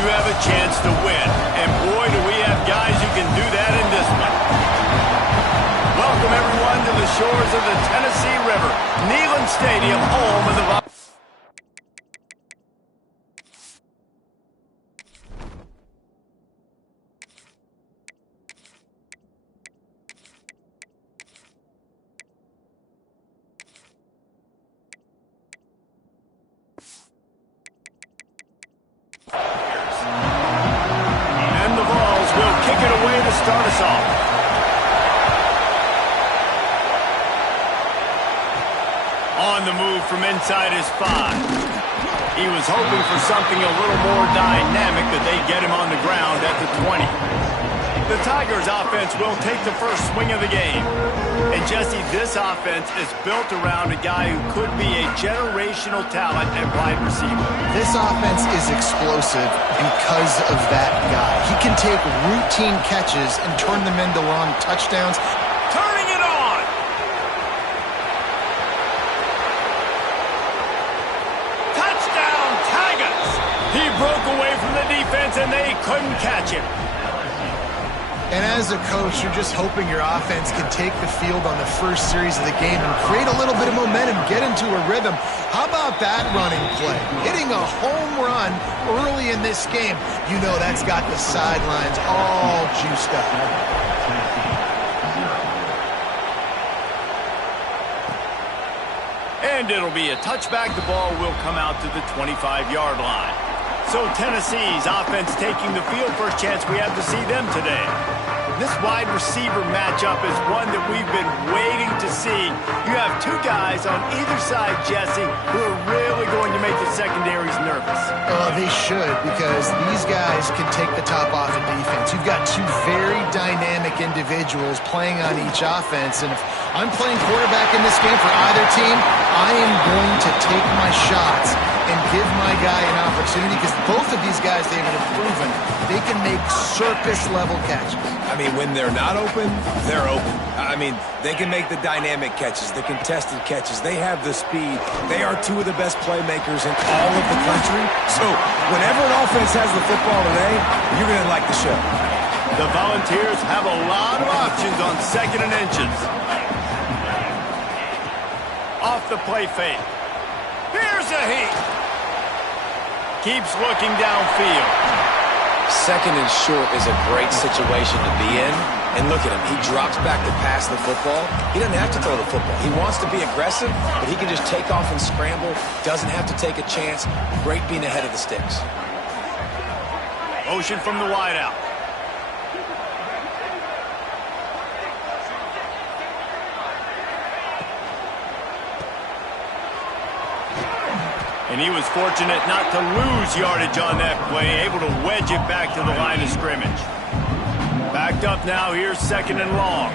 you have a chance to win. And boy, do we have guys who can do that in this one. Welcome, everyone, to the shores of the Tennessee River. Neyland Stadium, home of the Vols. And the Vols will kick it away to start us off. On the move from inside his 5. He was hoping for something a little more dynamic, but they get him on the ground at the 20. The Tigers offense will take the first swing of the game. And Jesse, this offense is built around a guy who could be a generational talent at wide receiver. This offense is explosive because of that guy. He can take routine catches and turn them into long touchdowns. Turning it on! Touchdown, Tigers! He broke away from the defense and they couldn't catch him. And as a coach, you're just hoping your offense can take the field on the first series of the game and create a little bit of momentum, get into a rhythm. How about that running play? Hitting a home run early in this game. You know that's got the sidelines all juiced up. And it'll be a touchback. The ball will come out to the 25-yard line. So Tennessee's offense taking the field. First chance we have to see them today. This wide receiver matchup is one that we've been waiting to see. You have two guys on either side, Jesse, who are really going to make the secondaries nervous. They should, because these guys can take the top off of defense. You've got two very dynamic individuals playing on each offense, and if I'm playing quarterback in this game for either team, I am going to take my shots and give my guy an opportunity, because both of these guys, David, have proven they can make surface-level catches. I mean, when they're not open, they're open. I mean, they can make the dynamic catches, the contested catches. They have the speed. They are two of the best playmakers in all of the country. So whenever an offense has the football today, you're going to like the show. The Volunteers have a lot of options on second and inches. Off the play fake. Here's a heat. Keeps looking downfield. Second and short is a great situation to be in. And look at him. He drops back to pass the football. He doesn't have to throw the football. He wants to be aggressive, but he can just take off and scramble. Doesn't have to take a chance. Great being ahead of the sticks. Motion from the wideout. And he was fortunate not to lose yardage on that play, able to wedge it back to the line of scrimmage. Backed up now, here's second and long.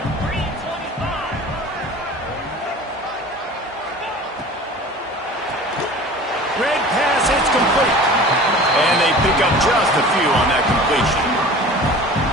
Red pass, it's complete. And they pick up just a few on that completion.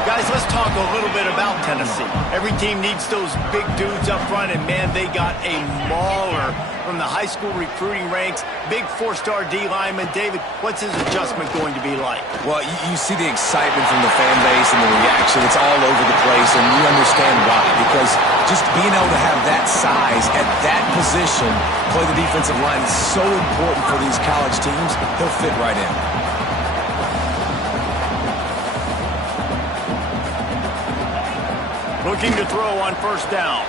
Guys, let's talk a little bit about Tennessee. Every team needs those big dudes up front, and man, they got a mauler from the high school recruiting ranks. Big four-star D lineman. David, what's his adjustment going to be like? Well, you see the excitement from the fan base and the reaction. It's all over the place, and you understand why. Because just being able to have that size at that position, play the defensive line, is so important for these college teams. He'll fit right in. Looking to throw on first down.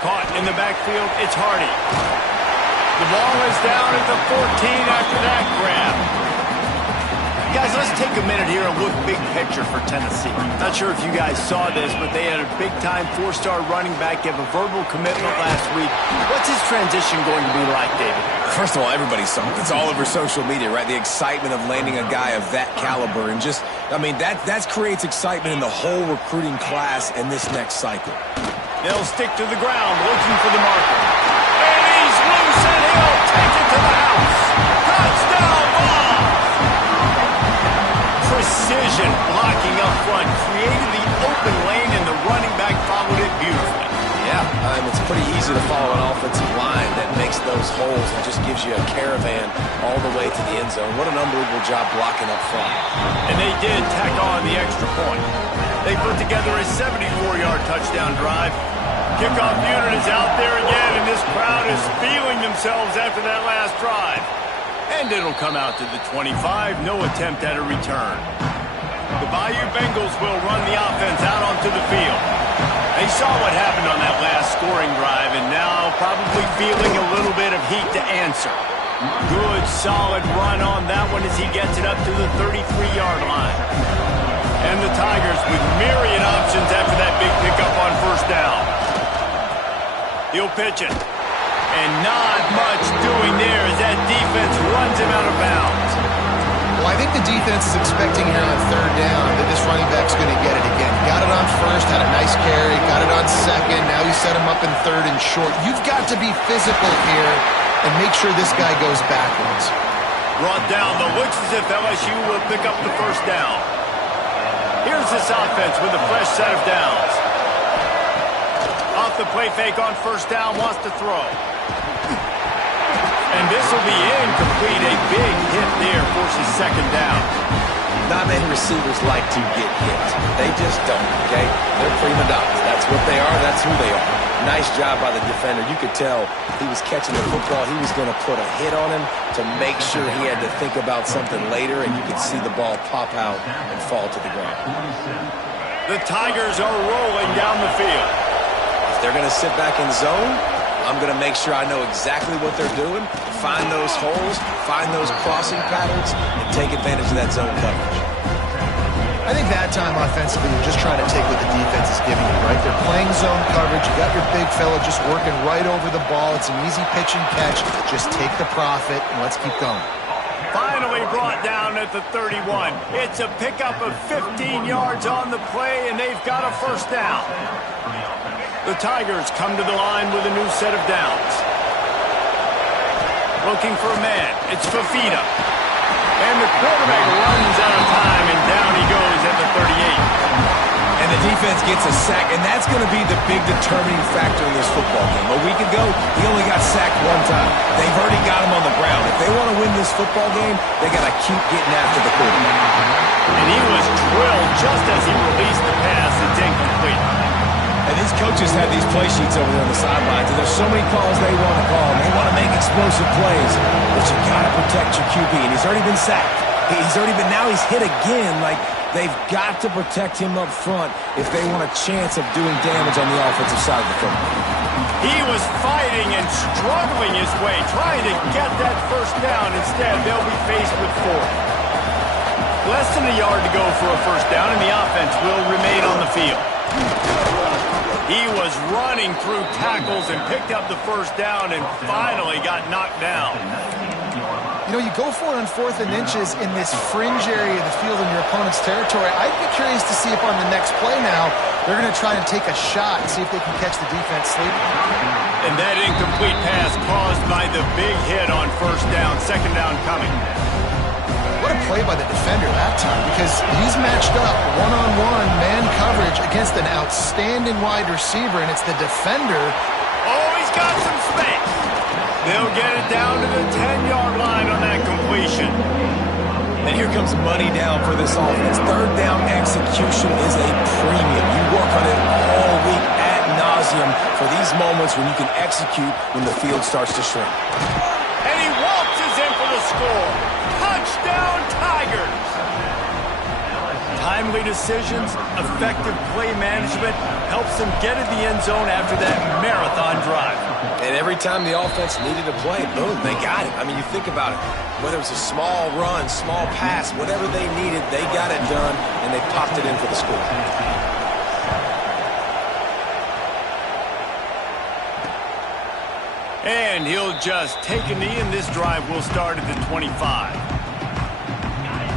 Caught in the backfield, it's Hardy. The ball is down at the 14 after that grab. Guys, let's take a minute here and look big picture for Tennessee. Not sure if you guys saw this, but they had a big-time four-star running back give a verbal commitment last week. What's his transition going to be like, David? First of all, everybody saw it. It's all over social media, right? The excitement of landing a guy of that caliber. And just, I mean, that creates excitement in the whole recruiting class in this next cycle. They'll stick to the ground, looking for the marker. And he's loose, and he'll take it to the house. Touchdown, Vols! Precision blocking up front created the open lane, and the running back followed it beautifully. Yeah, time, it's pretty easy to follow an offensive line that makes those holes and just gives you a caravan all the way to the end zone. What an unbelievable job blocking up front. And they did tack on the extra point. They put together a 74-yard touchdown drive. Kickoff unit is out there again, and this crowd is feeling themselves after that last drive. And it'll come out to the 25, no attempt at a return. The Bayou Bengals will run the offense out onto the field. They saw what happened on that last scoring drive, and now probably feeling a little bit of heat to answer. Good, solid run on that one as he gets it up to the 33-yard line. And the Tigers with myriad options after that big pickup on first down. He'll pitch it. And not much doing there as that defense runs him out of bounds. Well, I think the defense is expecting here on third down that this running back's going to get it again. Got it on first, had a nice carry, got it on second. Now you set him up in third and short. You've got to be physical here and make sure this guy goes backwards. Brought down, but looks as if LSU will pick up the first down. Here's this offense with a fresh set of downs. Off the play fake on first down, wants to throw. And this will be incomplete. A big hit there forces second down. Not many receivers like to get hit. They just don't, okay? They're prima donnas. That's what they are. That's who they are. Nice job by the defender. You could tell he was catching the football. He was going to put a hit on him to make sure he had to think about something later, and you could see the ball pop out and fall to the ground. The Tigers are rolling down the field. If they're going to sit back in zone, I'm going to make sure I know exactly what they're doing, find those holes, find those crossing patterns, and take advantage of that zone coverage. I think that time offensively, you're just trying to take what the defense is giving you, right? They're playing zone coverage. You got your big fella just working right over the ball. It's an easy pitch and catch. Just take the profit, and let's keep going. Finally brought down at the 31. It's a pickup of 15 yards on the play, and they've got a first down. The Tigers come to the line with a new set of downs. Looking for a man. It's Fafita. And the quarterback runs out of time, and down he goes at the 38. And the defense gets a sack, and that's going to be the big determining factor in this football game. A week ago, he only got sacked one time. They've already got him on the ground. If they want to win this football game, they got to keep getting after the quarterback. And he was drilled just as he released the pass. It's incomplete. And these coaches have these play sheets over there on the sidelines, and there's so many calls they want to call. They want to make explosive plays, but you got to protect your QB, and he's already been sacked. Now he's hit again. Like, they've got to protect him up front if they want a chance of doing damage on the offensive side of the football. He was fighting and struggling his way, trying to get that first down. Instead, they'll be faced with fourth. Less than a yard to go for a first down, and the offense will remain on the field. He was running through tackles and picked up the first down and finally got knocked down. You know, you go for it on 4th and inches in this fringe area of the field in your opponent's territory. I'd be curious to see if on the next play now they're going to try and take a shot and see if they can catch the defense sleeping. And that incomplete pass caused by the big hit on first down, second down coming. What a play by the defender that time, because he's matched up one-on-one man coverage against an outstanding wide receiver, and it's the defender. Oh, he's got some space. They'll get it down to the 10-yard line on that completion. And here comes money down for this offense. Third down execution is a premium. You work on it all week ad nauseum for these moments when you can execute when the field starts to shrink. And he waltzes in for the score. Touchdown, Tigers! Timely decisions, effective play management helps them get in the end zone after that marathon drive. And every time the offense needed a play, boom, they got it. I mean, you think about it. Whether it was a small run, small pass, whatever they needed, they got it done, and they popped it in for the score. And he'll just take a knee, and this drive will start at the 25.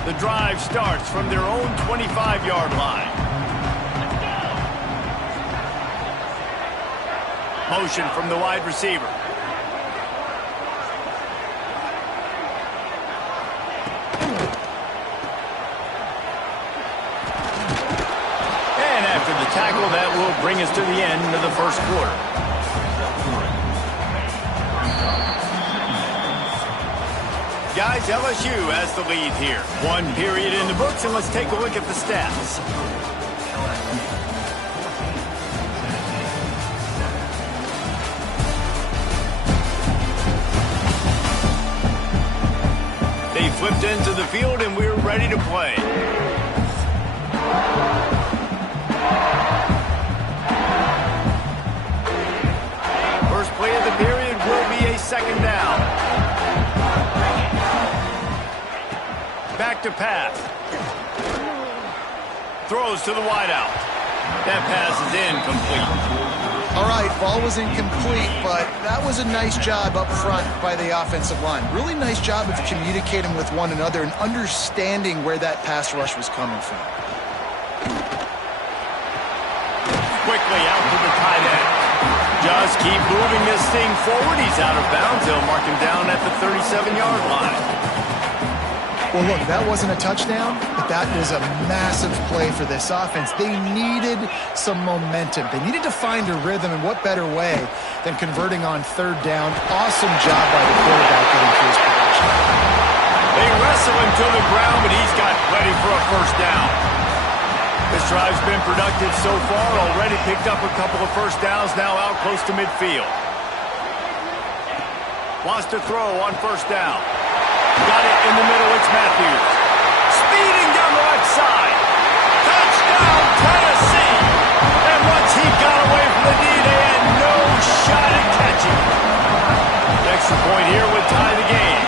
The drive starts from their own 25-yard line. Motion from the wide receiver. And after the tackle, that will bring us to the end of the first quarter. Guys, LSU has the lead here. 1 period in the books, and let's take a look at the stats. They flipped into the field, and we're ready to play. First play of the period will be a second down. Back to pass. Throws to the wideout. That pass is incomplete. All right, ball was incomplete, but that was a nice job up front by the offensive line. Really nice job of communicating with one another and understanding where that pass rush was coming from. Quickly out to the tight end. Just keep moving this thing forward. He's out of bounds. They'll mark him down at the 37-yard line. Well, look, that wasn't a touchdown, but that was a massive play for this offense. They needed some momentum. They needed to find a rhythm, and what better way than converting on third down. Awesome job by the quarterback getting to his production. They wrestle him to the ground, but he's got plenty for a first down. This drive's been productive so far. Already picked up a couple of first downs, now out close to midfield. Wants to throw on first down. Got it in the middle, it's Matthews. Speeding down the left side. Touchdown, Tennessee! And once he got away from the D, they had no shot at catching. The extra point here would tie the game.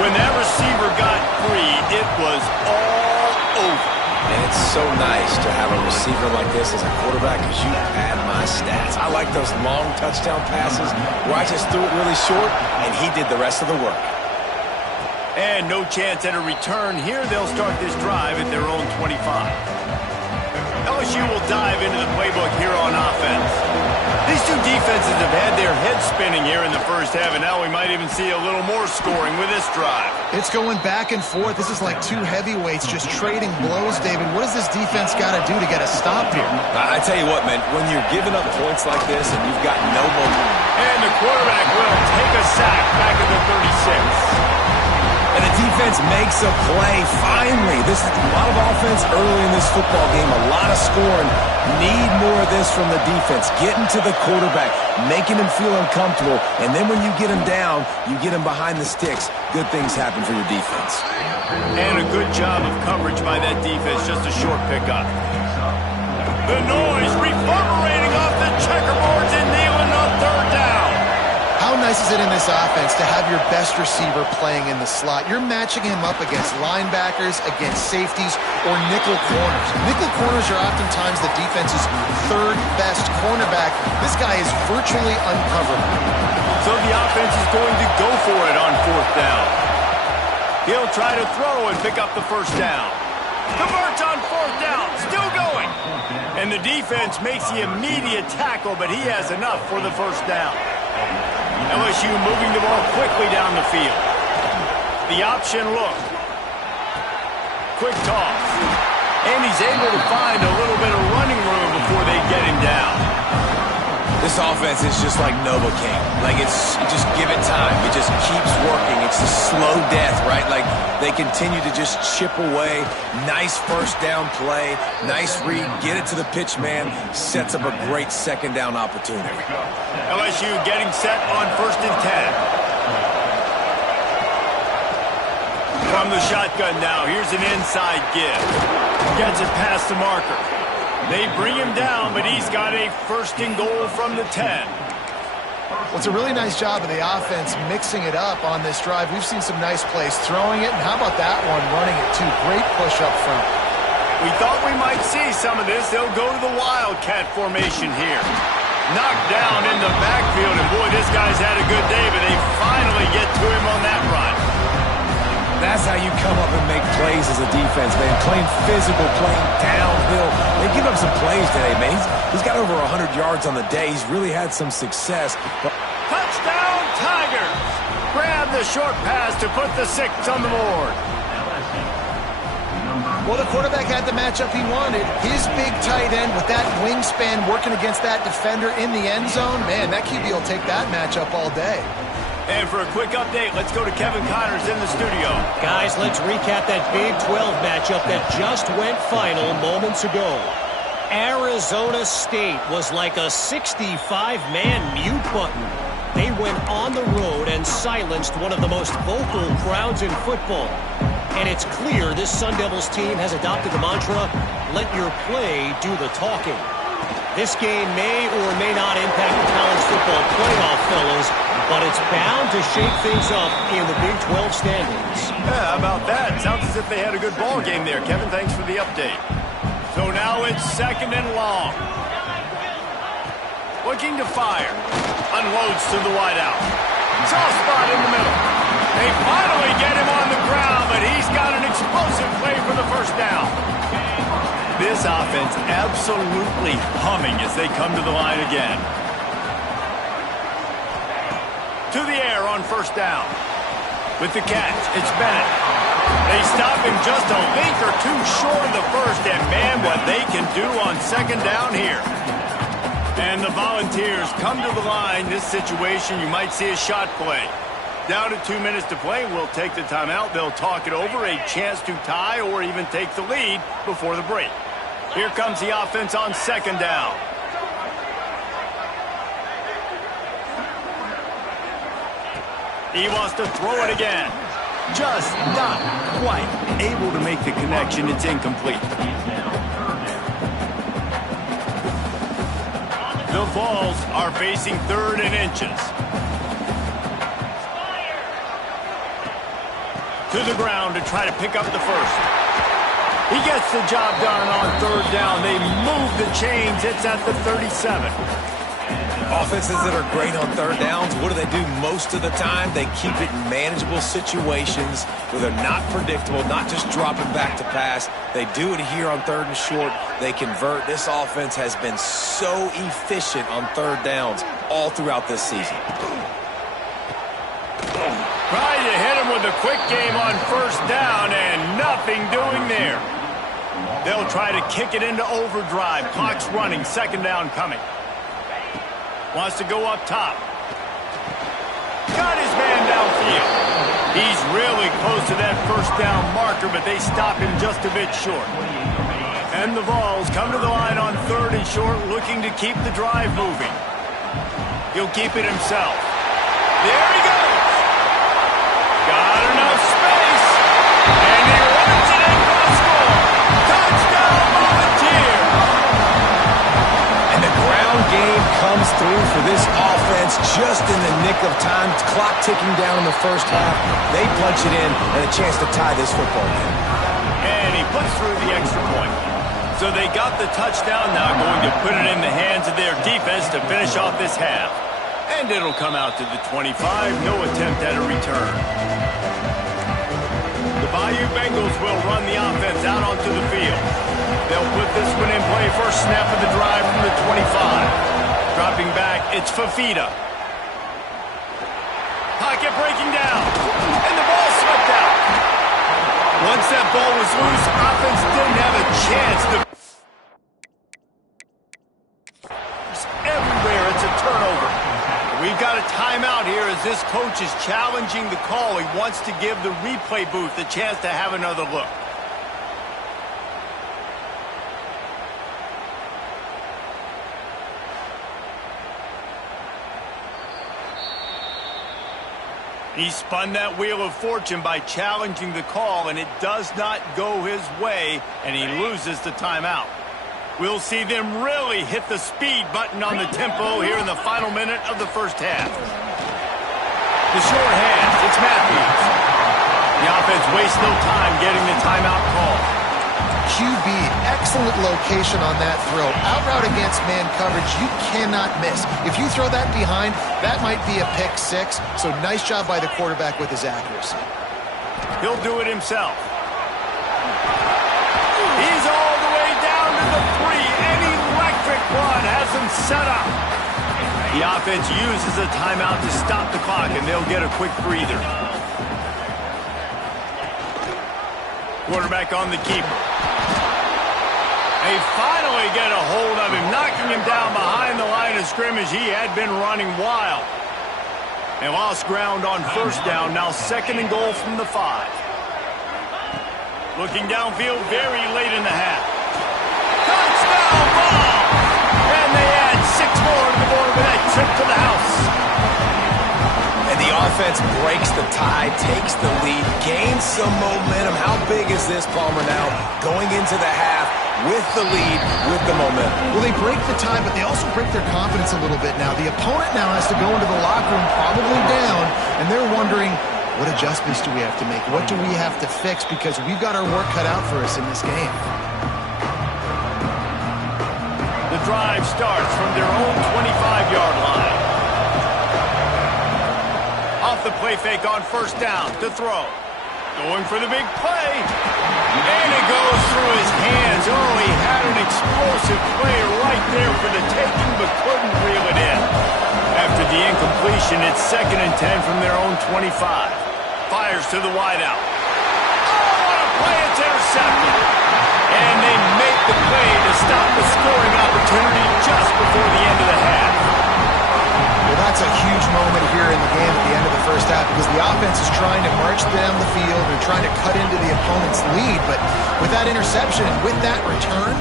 When that receiver got free, it was all over. And it's so nice to have a receiver like this as a quarterback because you pad my stats. I like those long touchdown passes where I just threw it really short and he did the rest of the work. And no chance at a return here. They'll start this drive at their own 25. LSU will dive into the playbook here on offense. These two defenses have had their heads spinning here in the first half, and now we might even see a little more scoring with this drive. It's going back and forth. This is like two heavyweights just trading blows, David. What does this defense got to do to get a stop here? I tell you what, man, when you're giving up points like this and you've got no momentum. And the quarterback will take a sack back at the 36. And the defense makes a play, finally. This is a lot of offense early in this football game, a lot of scoring. Need more of this from the defense. Getting to the quarterback, making him feel uncomfortable, and then when you get him down, you get him behind the sticks. Good things happen for your defense. And a good job of coverage by that defense, just a short pickup. The noise reverberating off the checkerboards and kneeling on third down. How nice is it in this offense to have your best receiver playing in the slot? You're matching him up against linebackers, against safeties, or nickel corners. Nickel corners are oftentimes the defense's third best cornerback. This guy is virtually uncoverable. So the offense is going to go for it on fourth down. He'll try to throw and pick up the first down. Converts on fourth down, still going. And the defense makes the immediate tackle, but he has enough for the first down. LSU moving the ball quickly down the field. The option look. Quick toss. And he's able to find a little bit of running room before they get him down. This offense is just like Novocaine. Like, it's just give it time. It just keeps working. It's a slow death, right? Like, they continue to just chip away. Nice first down play. Nice read. Get it to the pitch man. Sets up a great second down opportunity. LSU getting set on 1st and 10. From the shotgun now, here's an inside give. Gets it past the marker. They bring him down, but he's got a 1st and goal from the 10. Well, it's a really nice job of the offense mixing it up on this drive. We've seen some nice plays throwing it, and how about that one running it too? Great push up front. We thought we might see some of this. They'll go to the Wildcat formation here. Knocked down in the backfield, and boy, this guy's had a good day, but they finally get to him on that run. That's how you come up and make plays as a defense, man. Playing physical, playing downhill. They give up some plays today, man. He's got over 100 yards on the day. He's really had some success. But touchdown, Tigers! Grab the short pass to put the 6 on the board. Well, the quarterback had the matchup he wanted. His big tight end with that wingspan working against that defender in the end zone. Man, that QB will take that matchup all day. And for a quick update, let's go to Kevin Connors in the studio. Guys, let's recap that Big 12 matchup that just went final moments ago. Arizona State was like a 65-man mute button. They went on the road and silenced one of the most vocal crowds in football. And it's clear this Sun Devils team has adopted the mantra, let your play do the talking. This game may or may not impact the college football playoff, fellas, but it's bound to shake things up in the Big 12 standings. Yeah, how about that? Sounds as if they had a good ball game there. Kevin, thanks for the update. So now it's 2nd and long. Looking to fire. Unloads to the wideout. Soft spot in the middle. They finally get him on the ground, but he's got an explosive play for the first down. This offense absolutely humming as they come to the line again. To the air on 1st down. With the catch, it's Bennett. They stop him just a link or two short of the first, and man, what they can do on 2nd down here. And the Volunteers come to the line. This situation, you might see a shot play. Down to 2 minutes to play, we'll take the timeout. They'll talk it over, a chance to tie or even take the lead before the break. Here comes the offense on 2nd down. He wants to throw it again. Just not quite able to make the connection. It's incomplete. The Vols are facing 3rd and inches. To the ground to try to pick up the first. He gets the job done on 3rd down. They move the chains. It's at the 37. Offenses that are great on 3rd downs, what do? Most of the time, they keep it in manageable situations where they're not predictable, not just dropping back to pass. They do it here on 3rd and short. They convert. This offense has been so efficient on 3rd downs all throughout this season. Trying to hit him with a quick game on 1st down, and nothing doing there. They'll try to kick it into overdrive. Clock's running. 2nd down coming. Wants to go up top. Got his man downfield. He's really close to that 1st down marker, but they stop him just a bit short. And the Vols come to the line on 3rd and short, looking to keep the drive moving. He'll keep it himself. There he goes. Got enough space. And he runs it in for a score. Touchdown, Volunteer. And the ground game comes through for this offense just in the nick of time. Clock ticking down in the 1st half. They punch it in and a chance to tie this football game. And he puts through the extra point. So they got the touchdown, now going to put it in the hands of their defense to finish off this half. And it'll come out to the 25. No attempt at a return. The Bayou Bengals will run the offense out onto the field. They'll put this one in play. First snap of the drive from the 25. Dropping back, it's Fafita. Pocket breaking down. And the ball slipped out. Once that ball was loose, offense didn't have a chance to... Everywhere, it's a turnover. We've got a timeout here as this coach is challenging the call. He wants to give the replay booth a chance to have another look. He spun that wheel of fortune by challenging the call, and it does not go his way, and he loses the timeout. We'll see them really hit the speed button on the tempo here in the final minute of the 1st half. The short hands, it's Matthews. The offense wastes no time getting the timeout call. QB, excellent location on that throw. Out route against man coverage, you cannot miss. If you throw that behind, that might be a pick 6. So nice job by the quarterback with his accuracy. He'll do it himself. He's all the way down to the 3. An electric run has him set up. The offense uses a timeout to stop the clock, and they'll get a quick breather. Quarterback on the keeper. They finally get a hold of him, knocking him down behind the line of scrimmage. He had been running wild. They lost ground on first down. Now 2nd and goal from the 5. Looking downfield very late in the half. Touchdown ball! And they add 6 more to the board with that trip to the house. And the offense breaks the tie, takes the lead, gains some momentum. How big is this, Palmer, now going into the half with the lead, with the momentum? Well, they break the tie, but they also break their confidence a little bit now. The opponent now has to go into the locker room probably down, and they're wondering, what adjustments do we have to make? What do we have to fix? Because we've got our work cut out for us in this game. The drive starts from their own 25-yard line. Off the play fake on first down to throw. Going for the big play. And it goes through his hands. Oh, he had an explosive play right there for the taking, but couldn't reel it in. After the incompletion, it's 2nd and 10 from their own 25. Fires to the wideout. Oh, what a play. It's intercepted. And they make the play to stop the scoring opportunity just before the end of the half. Well, that's a huge moment here in the game at the end of the first half because the offense is trying to march down the field and trying to cut into the opponent's lead. But with that interception and with that return,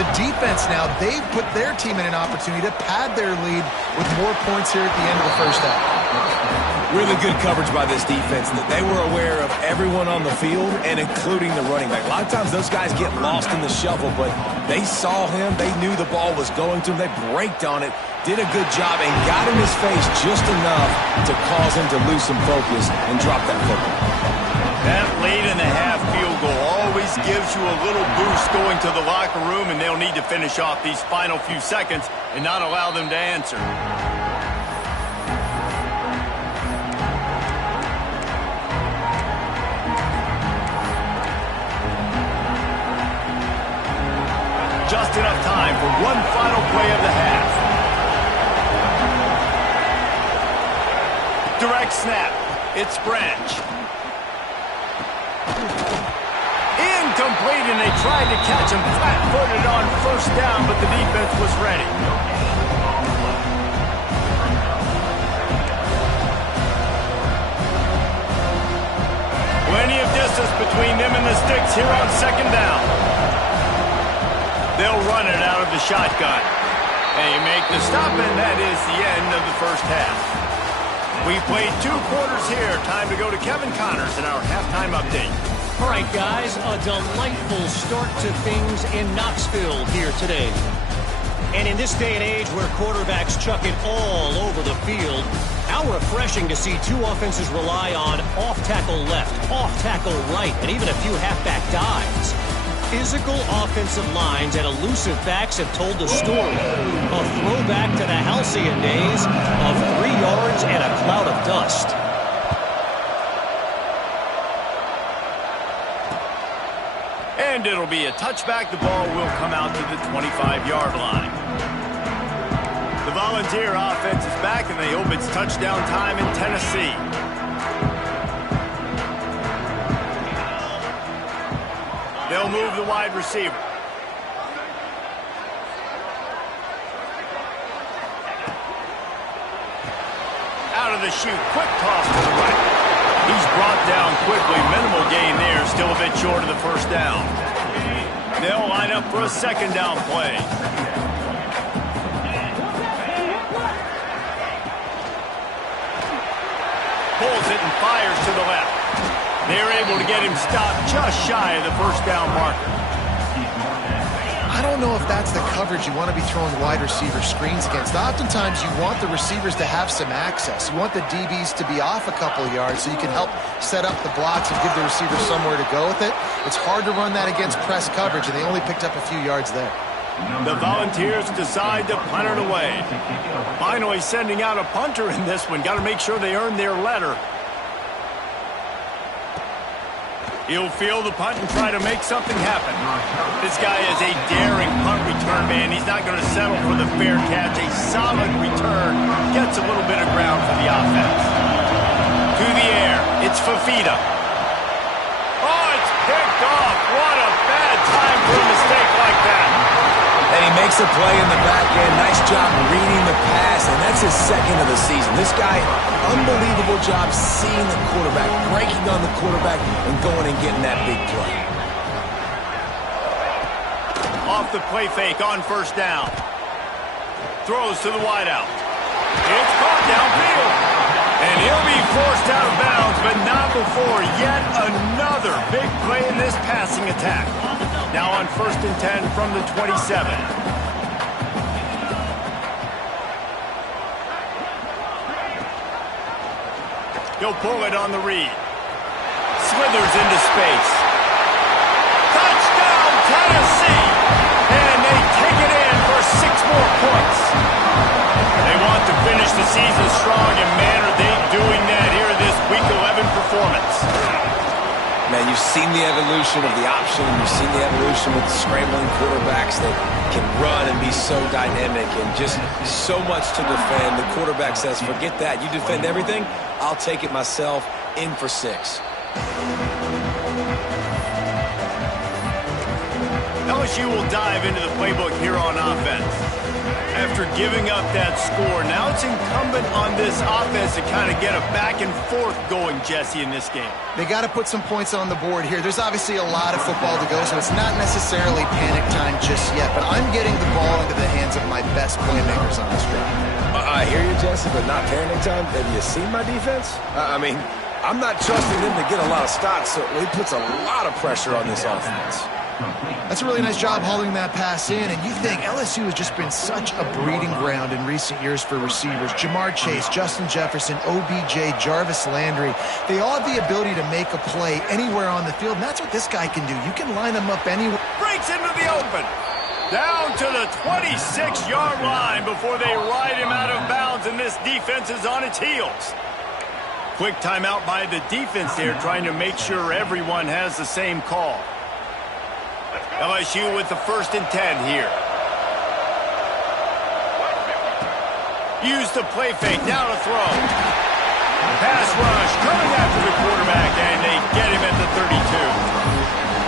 the defense now, they've put their team in an opportunity to pad their lead with more points here at the end of the first half. Really good coverage by this defense. They were aware of everyone on the field and including the running back. A lot of times those guys get lost in the shuffle, but they saw him. They knew the ball was going to him. They braked on it, did a good job, and got in his face just enough to cause him to lose some focus and drop that football. That late in the half field goal always gives you a little boost going to the locker room, and they'll need to finish off these final few seconds and not allow them to answer. Just enough time for one final play of the half. Direct snap. It's Branch. Incomplete, and they tried to catch him flat-footed on first down, but the defense was ready. Plenty of distance between them and the sticks here on 2nd down. They'll run it out of the shotgun. They make the stop, and that is the end of the first half. We played 2 quarters here. Time to go to Kevin Connors in our halftime update. All right, guys, a delightful start to things in Knoxville here today. And in this day and age where quarterbacks chuck it all over the field, how refreshing to see 2 offenses rely on off-tackle left, off-tackle right, and even a few halfback dives. Physical offensive lines and elusive backs have told the story. A throwback to the halcyon days of 3 yards and a cloud of dust. And it'll be a touchback. The ball will come out to the 25-yard line. The Volunteer offense is back, and they hope it's touchdown time in Tennessee. They'll move the wide receiver. Out of the chute, quick toss to the right. He's brought down quickly. Minimal gain there, still a bit short of the first down. They'll line up for a 2nd down play. Pulls it and fires to the left. They're able to get him stopped just shy of the first down marker. I don't know if that's the coverage you want to be throwing wide receiver screens against. Oftentimes, you want the receivers to have some access. You want the DBs to be off a couple of yards so you can help set up the blocks and give the receiver somewhere to go with it. It's hard to run that against press coverage, and they only picked up a few yards there. The Volunteers decide to punt it away. Finally sending out a punter in this one. Got to make sure they earn their letter. He'll field the punt and try to make something happen. This guy is a daring punt return man. He's not going to settle for the fair catch. A solid return. Gets a little bit of ground for the offense. To the air. It's Fafita. Oh, it's picked off. What a bad time for a mistake like that. And he Makes a play in the back end. Nice job reading the pass, and that's his second of the season. This guy, unbelievable job seeing the quarterback, breaking on the quarterback, and going and getting that big play. Off the play fake on first down. Throws to the wideout. It's caught downfield. And he'll be forced out of bounds, but not before yet another big play in this passing attack. Now on 1st and 10 from the 27. He'll pull it on the read. Slithers into space. Touchdown, Tennessee! And they take it in for 6 more points. They want to finish the season strong, and man, are they doing that here in this Week 11 performance. Man, you've seen the evolution of the option. You've seen the evolution with scrambling quarterbacks that can run and be so dynamic and just so much to defend. The quarterback says, forget that. You defend everything, I'll take it myself. In for 6. LSU will dive into the playbook here on offense. After giving up that score, now it's incumbent on this offense to kind of get a back and forth going, Jesse, in this game. They got to put some points on the board here. There's obviously a lot of football to go, so it's not necessarily panic time just yet, but I'm getting the ball into the hands of my best playmakers on this drive. I hear you, Jesse, but not panic time. Have you seen my defense? I mean, I'm not trusting them to get a lot of stops, so he puts a lot of pressure on this offense. That's a really nice job holding that pass in, and you think LSU has just been such a breeding ground in recent years for receivers. Jamar Chase, Justin Jefferson, OBJ, Jarvis Landry. They all have the ability to make a play anywhere on the field, and that's what this guy can do. You can line them up anywhere. Breaks into the open. Down to the 26-yard line before they ride him out of bounds, and this defense is on its heels. Quick timeout by the defense there, trying to make sure everyone has the same call. LSU with the 1st and 10 here. Use the play fake, now to throw. Pass rush, coming after the quarterback, and they get him at the 32.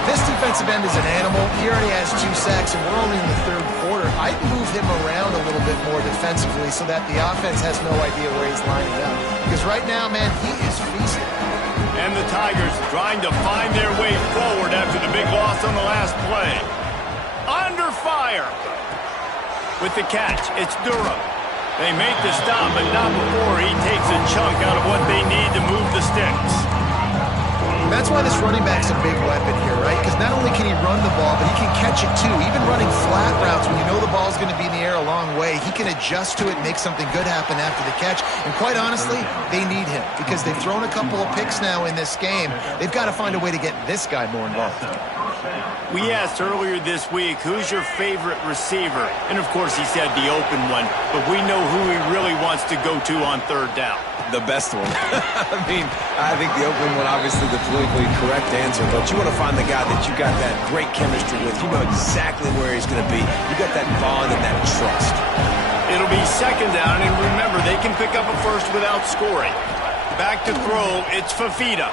This defensive end is an animal. He already has 2 sacks, and we're only in the 3rd quarter. I'd move him around a little bit more defensively so that the offense has no idea where he's lining up. Because right now, man, he is feasting. And the Tigers trying to find their way forward after the big loss on the last play. Under fire. With the catch, it's Durham. They make the stop, but not before he takes a chunk out of what they need to move the sticks. That's why this running back's a big weapon here, right? Because not only can he run the ball, but he can catch it too. Even running flat routes when you know the ball's going to be in the air a long way, he can adjust to it and make something good happen after the catch. And quite honestly, they need him because they've thrown a couple of picks now in this game. They've got to find a way to get this guy more involved. We asked earlier this week, who's your favorite receiver? And of course he said the open one, but we know who he really wants to go to on 3rd down. The best one. I think the open one, obviously the politically correct answer, but you want to find the guy that you got that great chemistry with. You know exactly where he's going to be. You got that bond and that trust. It'll be 2nd down, and remember, they can pick up a first without scoring. Back to throw, it's Fafita.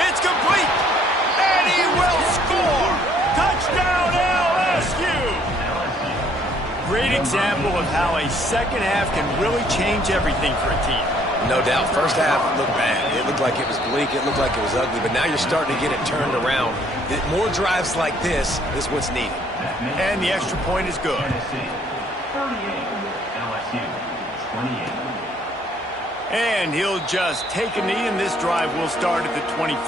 It's complete, and he will score! Touchdown LSU! Great example of how a second half can really change everything for a team. No doubt. First half looked bad. It looked like it was bleak. It looked like it was ugly. But now you're starting to get it turned around. More drives like this is what's needed. And the extra point is good. And he'll just take a knee, and this drive will start at the 25.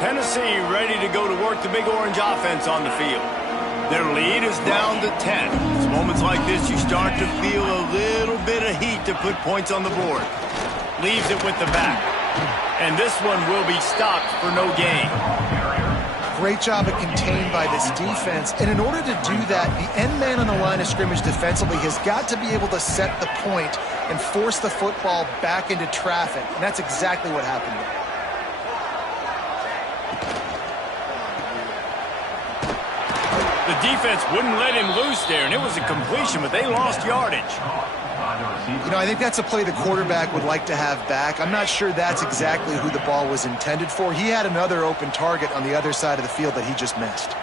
Tennessee ready to go to work the Big Orange offense on the field. Their lead is down to 10. It's moments like this you start to feel a little bit of heat to put points on the board. Leaves it with the back. And this one will be stopped for no gain. Great job of contained by this defense. And in order to do that, the end man on the line of scrimmage defensively has got to be able to set the point and force the football back into traffic. And that's exactly what happened there. The defense wouldn't let him loose there, and it was a completion, but they lost yardage. You know, I think that's a play the quarterback would like to have back. I'm not sure that's exactly who the ball was intended for. He had another open target on the other side of the field that he just missed.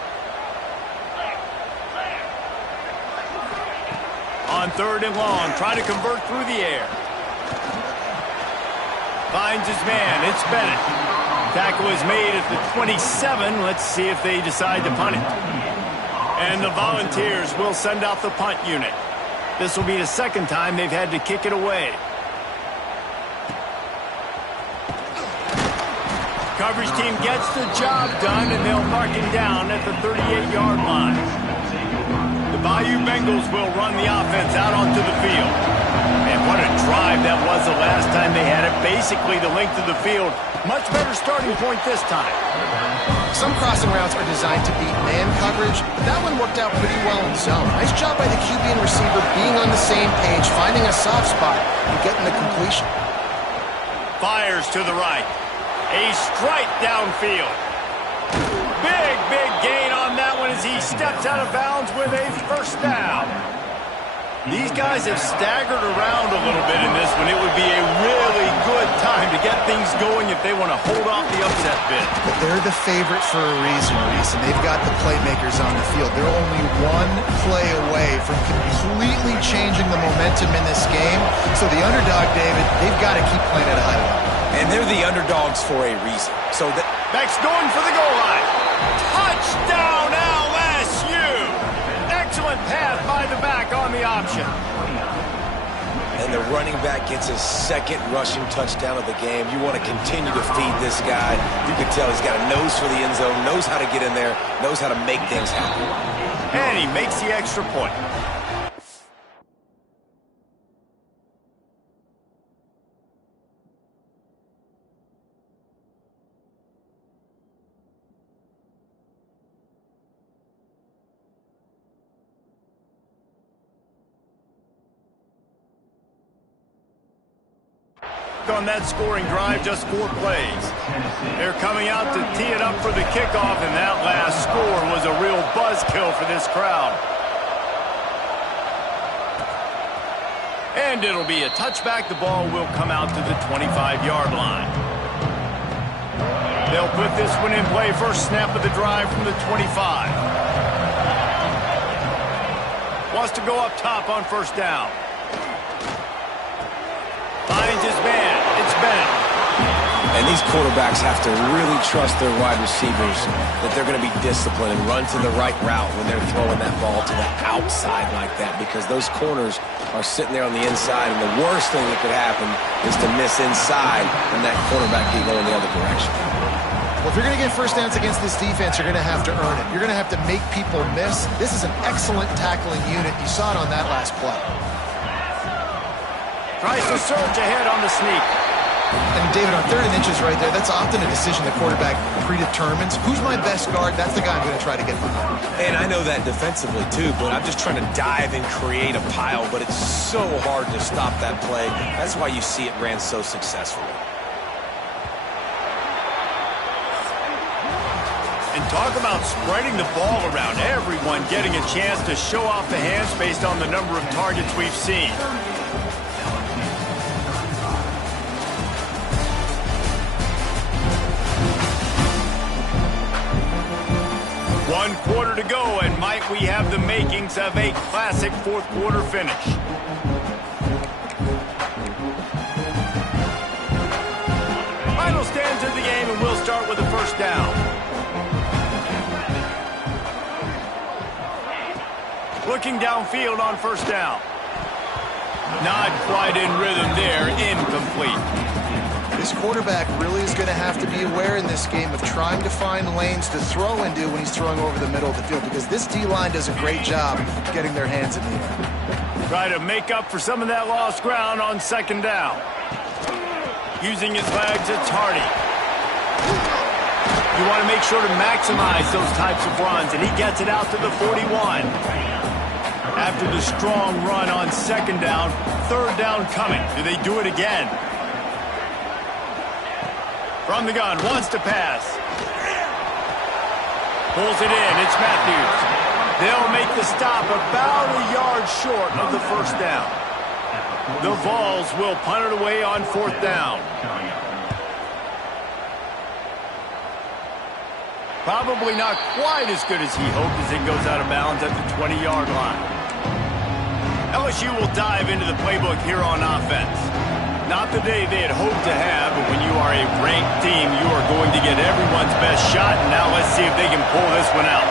On 3rd and long, trying to convert through the air. Finds his man. It's Bennett. Tackle is made at the 27. Let's see if they decide to punt it. And the Volunteers will send out the punt unit. This will be the second time they've had to kick it away. Coverage team gets the job done, and they'll mark him down at the 38-yard line. The Bayou Bengals will run the offense out onto the field. And what a drive that was the last time they had it. Basically the length of the field. Much better starting point this time. Some crossing routes are designed to beat man coverage. That one worked out pretty well in zone. Nice job by the QB and receiver being on the same page, finding a soft spot, and getting the completion. Fires to the right. A strike downfield. Big gain on that one as he steps out of bounds with a first down. These guys have staggered around a little bit in this one. It would be a really good time to get things going if they want to hold off the upset bid. But they're the favorite for a reason, Reese, and they've got the playmakers on the field. They're only one play away from completely changing the momentum in this game. So the underdog, David, they've got to keep playing at a high level. And they're the underdogs for a reason. So that Beck's going for the goal line. Touchdown LSU! Excellent pass by the back on the option. And the running back gets his second rushing touchdown of the game. You want to continue to feed this guy. You can tell he's got a nose for the end zone, knows how to get in there, knows how to make things happen. And he makes the extra point. On that scoring drive, just 4 plays. They're coming out to tee it up for the kickoff, and that last score was a real buzzkill for this crowd. And it'll be a touchback. The ball will come out to the 25-yard line. They'll put this one in play. First snap of the drive from the 25. Wants to go up top on first down. Finds his man. It's Bennett. And these quarterbacks have to really trust their wide receivers that they're going to be disciplined and run to the right route when they're throwing that ball to the outside like that, because those corners are sitting there on the inside, and the worst thing that could happen is to miss inside and that quarterback be going the other direction. Well, if you're going to get first downs against this defense, you're going to have to earn it. You're going to have to make people miss. This is an excellent tackling unit. You saw it on that last play. Tries to surge ahead on the sneak. And David, on 3rd and inches right there, that's often a decision the quarterback predetermines. Who's my best guard? That's the guy I'm going to try to get behind. And I know that defensively too, but I'm just trying to dive and create a pile, but it's so hard to stop that play. That's why you see it ran so successfully. And talk about spreading the ball around. Everyone getting a chance to show off the hands based on the number of targets we've seen. One quarter to go, and might we have the makings of a classic fourth quarter finish. Final stands of the game, and we'll start with the first down. Looking downfield on first down. Not quite in rhythm there, incomplete. This quarterback really is going to have to be aware in this game of trying to find lanes to throw into when he's throwing over the middle of the field, because this D-line does a great job getting their hands in the air. Try to make up for some of that lost ground on second down. Using his legs, it's Hardy. You want to make sure to maximize those types of runs, and he gets it out to the 41. After the strong run on second down, third down coming. Do they do it again? From the gun, wants to pass. Pulls it in, it's Matthews. They'll make the stop about a yard short of the first down. The Vols will punt it away on fourth down. Probably not quite as good as he hoped as it goes out of bounds at the 20-yard line. LSU will dive into the playbook here on offense. Not the day they had hoped to have, but when you are a ranked team, you are going to get everyone's best shot, and now let's see if they can pull this one out.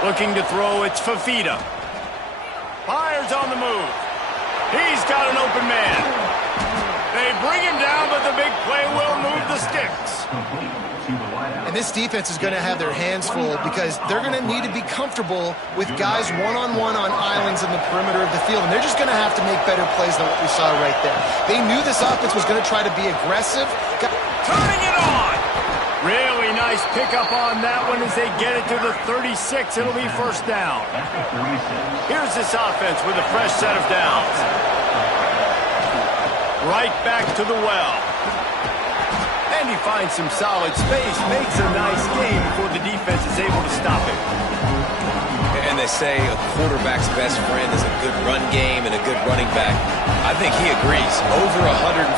Looking to throw, it's Fafita. Fires on the move. He's got an open man. They bring him down, but the big play will move the sticks. And this defense is going to have their hands full because they're going to need to be comfortable with guys one-on-one on islands in the perimeter of the field. And they're just going to have to make better plays than what we saw right there. They knew this offense was going to try to be aggressive. Turning it on. Really nice pickup on that one as they get it to the 36. It'll be first down. Here's this offense with a fresh set of downs. Right back to the well. And he finds some solid space, makes a nice game before the defense is able to stop him. And they say a quarterback's best friend is a good run game and a good running back. I think he agrees. Over 150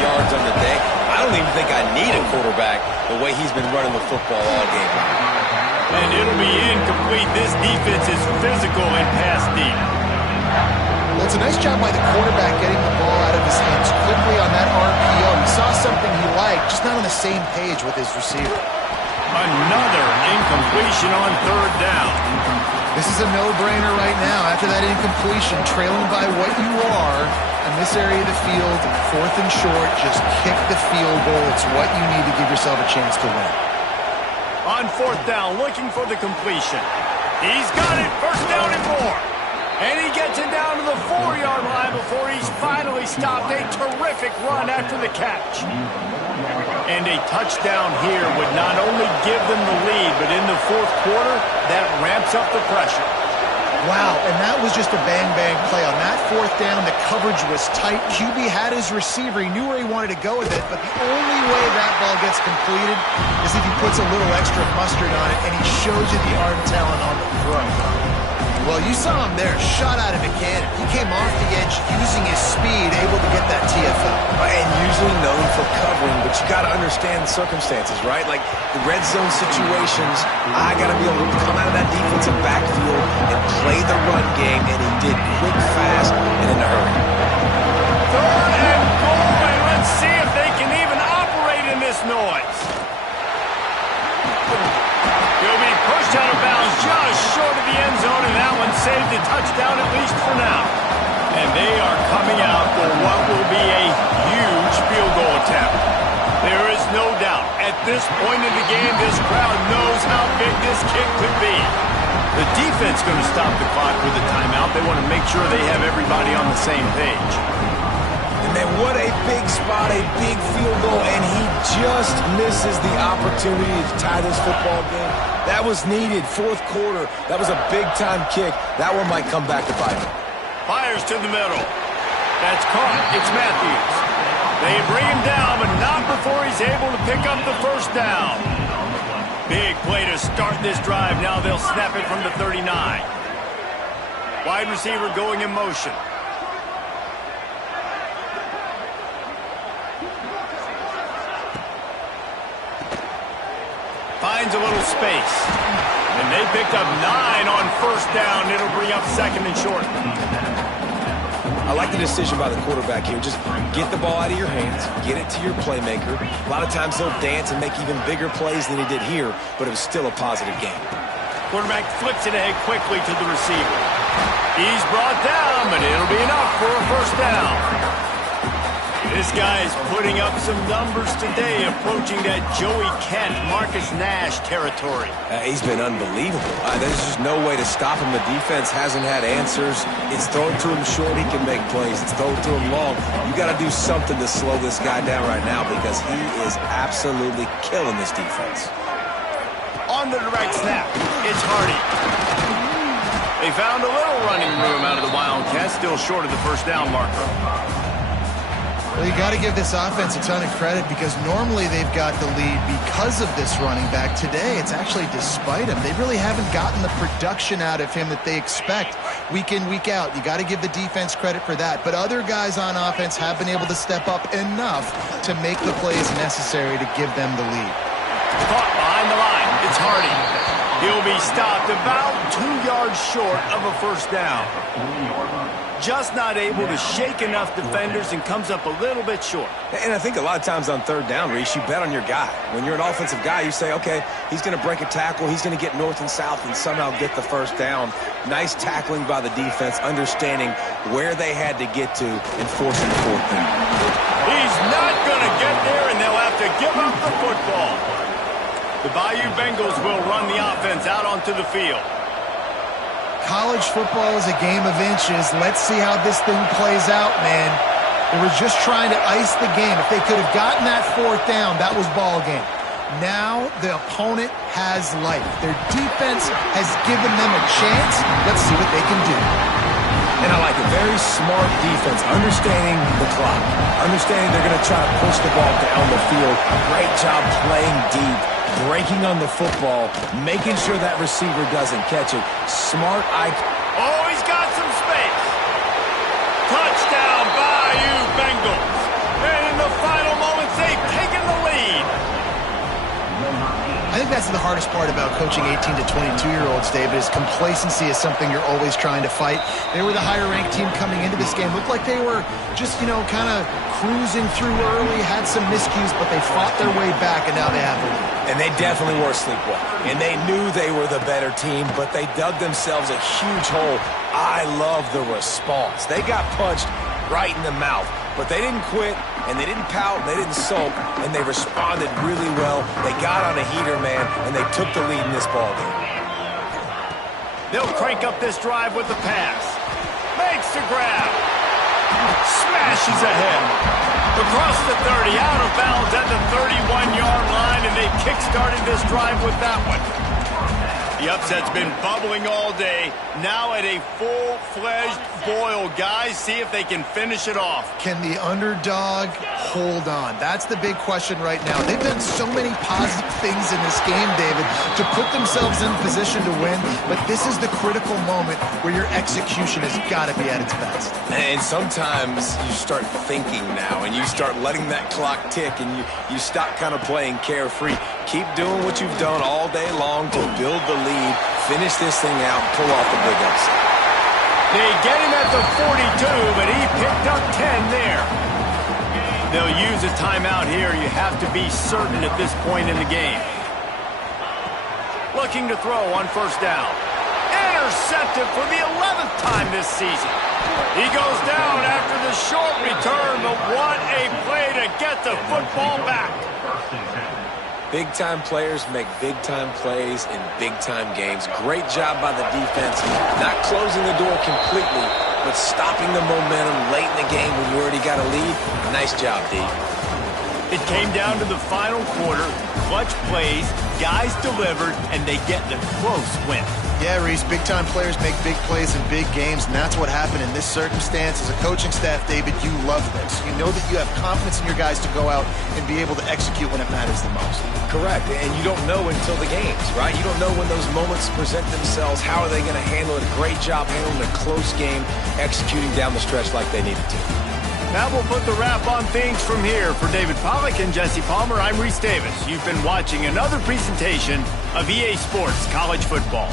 yards on the day. I don't even think I need a quarterback the way he's been running the football all game. And it'll be incomplete. This defense is physical and pass deep. Well, it's a nice job by the quarterback getting the ball out of his hands quickly on that RPO. He saw something he liked, just not on the same page with his receiver. Another incompletion on third down. This is a no-brainer right now. After that incompletion, trailing by what you are in this area of the field, fourth and short, just kick the field goal. It's what you need to give yourself a chance to win. On fourth down, looking for the completion. He's got it, first down and more. And he gets it down to the 4-yard line before he's finally stopped. A terrific run after the catch. And a touchdown here would not only give them the lead, but in the fourth quarter, that ramps up the pressure. Wow, and that was just a bang-bang play. On that fourth down, the coverage was tight. QB had his receiver. He knew where he wanted to go with it, but the only way that ball gets completed is if he puts a little extra mustard on it, and he shows you the arm talent on the throw. Well, you saw him there, shot out of a cannon. He came off the edge using his speed, able to get that TFL. And usually known for covering, but you got to understand the circumstances, right? Like the red zone situations, I got to be able to come out of that defensive backfield and play the run game, and he did quick, fast, and in a hurry. Third and goal, and let's see if they can even operate in this noise. He'll be pushed out of bounds just short of the end zone, and that one saved a touchdown at least for now. And they are coming out for what will be a huge field goal attempt. There is no doubt, at this point in the game, this crowd knows how big this kick could be. The defense going to stop the clock with a timeout. They want to make sure they have everybody on the same page. And then what a big spot, a big field goal, and he just misses the opportunity to tie this football game. That was needed, fourth quarter. That was a big-time kick. That one might come back to bite him. Fires to the middle. That's caught. It's Matthews. They bring him down, but not before he's able to pick up the first down. Big play to start this drive. Now they'll snap it from the 39. Wide receiver going in motion. Finds a little space. And they picked up 9 on first down. It'll bring up second and short. I like the decision by the quarterback here. Just get the ball out of your hands, get it to your playmaker. A lot of times he'll dance and make even bigger plays than he did here, but it was still a positive game. Quarterback flips it ahead quickly to the receiver. He's brought down, but it'll be enough for a first down. This guy is putting up some numbers today, approaching that Joey Kent, Marcus Nash territory. He's been unbelievable. There's just no way to stop him. The defense hasn't had answers. It's thrown to him short, he can make plays. It's thrown to him long. You got to do something to slow this guy down right now because he is absolutely killing this defense. On the direct snap, it's Hardy. They found a little running room out of the Wildcats, still short of the first down marker. Well, you got to give this offense a ton of credit because normally they've got the lead because of this running back. Today, it's actually despite him. They really haven't gotten the production out of him that they expect week in, week out. You got to give the defense credit for that. But other guys on offense have been able to step up enough to make the plays necessary to give them the lead. Caught behind the line. It's Hardy. He'll be stopped about 2 yards short of a first down. Just not able to shake enough defenders and comes up a little bit short. And I think a lot of times on third down, Reese, you bet on your guy. When you're an offensive guy, you say, okay, he's going to break a tackle, he's going to get north and south and somehow get the first down. Nice tackling by the defense, understanding where they had to get to and forcing the fourth down. He's not going to get there, and they'll have to give up the football. The Bayou Bengals will run the offense out onto the field. College football is a game of inches. Let's see how this thing plays out, man. They were just trying to ice the game. If they could have gotten that fourth down, that was ball game. Now the opponent has life. Their defense has given them a chance. Let's see what they can do. And I like a very smart defense, understanding the clock, understanding they're going to try to push the ball down the field. Great job playing deep, breaking on the football, making sure that receiver doesn't catch it. Smart IQ. Oh, he's got some space. Touchdown, Bayou Bengals. And in the final moments, they've taken the lead. I think that's the hardest part about coaching 18 to 22-year-olds, David, is complacency is something you're always trying to fight. They were the higher-ranked team coming into this game. Looked like they were just, kind of cruising through early, had some miscues, but they fought their way back, and now they have the lead. And they definitely were sleepwalking. And they knew they were the better team, but they dug themselves a huge hole. I love the response. They got punched right in the mouth, but they didn't quit, and they didn't pout, and they didn't sulk, and they responded really well. They got on a heater, man, and they took the lead in this ballgame. They'll crank up this drive with the pass. Makes the grab. Smashes ahead. Across the 30, out of bounds at the 31-yard line, and they kick-started this drive with that one. The upset's been bubbling all day. Now at a full-fledged boil. Guys, see if they can finish it off. Can the underdog hold on? That's the big question right now. They've done so many positive things in this game, David, to put themselves in position to win, but this is the critical moment where your execution has got to be at its best. And sometimes you start thinking now, and you start letting that clock tick, and you stop kind of playing carefree. Keep doing what you've done all day long to build the lead, finish this thing out, and pull off the big upset. They get him at the 42, but he picked up 10 there. They'll use a timeout here. You have to be certain at this point in the game. Looking to throw on first down. Intercepted for the 11th time this season. He goes down after the short return, but what a play to get the football back. Big-time players make big-time plays in big-time games. Great job by the defense, not closing the door completely, but stopping the momentum late in the game when you already got a lead. Nice job, D. It came down to the final quarter. Clutch plays, guys delivered, and they get the close win. Yeah, Reese, big-time players make big plays in big games, and that's what happened in this circumstance. As a coaching staff, David, you love this. You know that you have confidence in your guys to go out and be able to execute when it matters the most. Correct, and you don't know until the games, right? You don't know when those moments present themselves. How are they going to handle it? Great job handling a close game, executing down the stretch like they needed to. Now we'll put the wrap on things from here. For David Pollack and Jesse Palmer, I'm Reese Davis. You've been watching another presentation of EA Sports College Football.